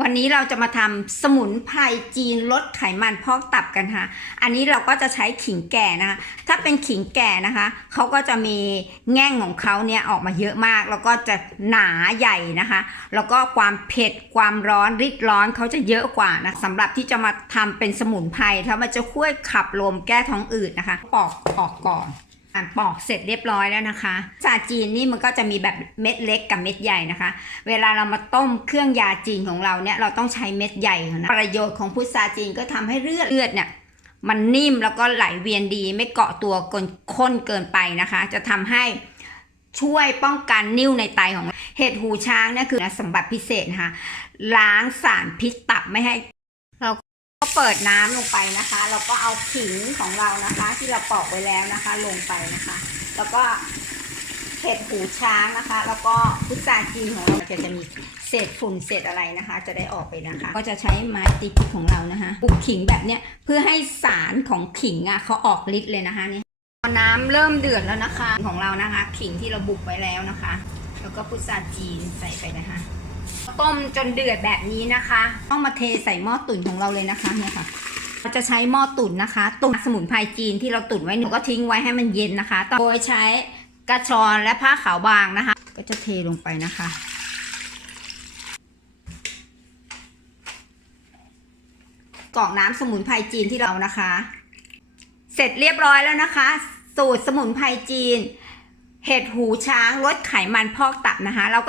วันนี้เราจะมาทำสมุนไพรจีนลดไขมันพอกตับกันค่ะ อันนี้เราก็จะใช้ขิงแก่นะคะ ถ้าเป็นขิงแก่นะคะ เขาก็จะมีแง่งของเขาเนี่ยออกมาเยอะมาก แล้วก็จะหนาใหญ่นะคะ แล้วก็ความเผ็ด ความร้อนริดร้อนเขาจะเยอะกว่านะสำหรับที่จะมาทำเป็นสมุนไพรแล้วมันจะช่วยขับลมแก้ท้องอืดนะคะ ปอกออกก่อน อ่านปอกเสร็จเรียบร้อยแล้วนะคะชาจีนนี่มันก็จะมีแบบเม็ดเล็กกับเม็ดใหญ่นะคะ เวลาเรามาต้มเครื่องยาจีนของเราเนี่ยเราต้องใช้เม็ดใหญ่นะประโยชน์ของพุทราจีนก็ทำให้เลือดเลือดเนี่ยมันนิ่มแล้วก็ไหลเวียนดีไม่เกาะตัวกนข้นเกินไปนะคะ จะทำให้ช่วยป้องกันนิ่วในไตของเราเห็ดหูช้างนี่คือสมบัติพิเศษนะคะล้างสารพิษตับไม่ให้ ก็เปิดน้ำลงไปนะคะแล้วก็เอาขิงของเรานะคะ ที่เราปอกไว้แล้วนะคะ ลงไปนะคะ แล้วก็เห็ดหูช้างนะคะ แล้วก็พุทราจีนของเราจะจะมีเศษฝุ่นเศษอะไรนะคะ จะได้ออกไปนะคะ ก็จะใช้ไม้ตีพริกของเรานะคะปุกขิงแบบเนี้ยเพื่อให้สารของขิงอะเขาออกฤทธิ์เลยนะคะนี่พอน้ำเริ่มเดือดแล้วนะคะของเรานะคะ ขิงที่เราบุกไว้แล้วนะคะ แล้วก็พุทราจีนใส่ไปนะคะ ต้มจนเดือดแบบนี้นะคะ ต้องมาเทใส่หม้อตุ๋นของเราเลยนะคะเนี่ยค่ะเราจะใช้หม้อตุ๋นนะคะ ตุ๋นสมุนไพรจีนที่เราตุ๋นไว้หนูก็ทิ้งไว้ให้มันเย็นนะคะโดยใช้กระชอนและผ้าขาวบางนะคะ ก็จะเทลงไปนะคะกรอกน้ำสมุนไพรจีนที่เรานะคะ เสร็จเรียบร้อยแล้วนะคะ สูตรสมุนไพรจีน เห็ดหูช้างลดไขมันพอกตับนะคะ เราก็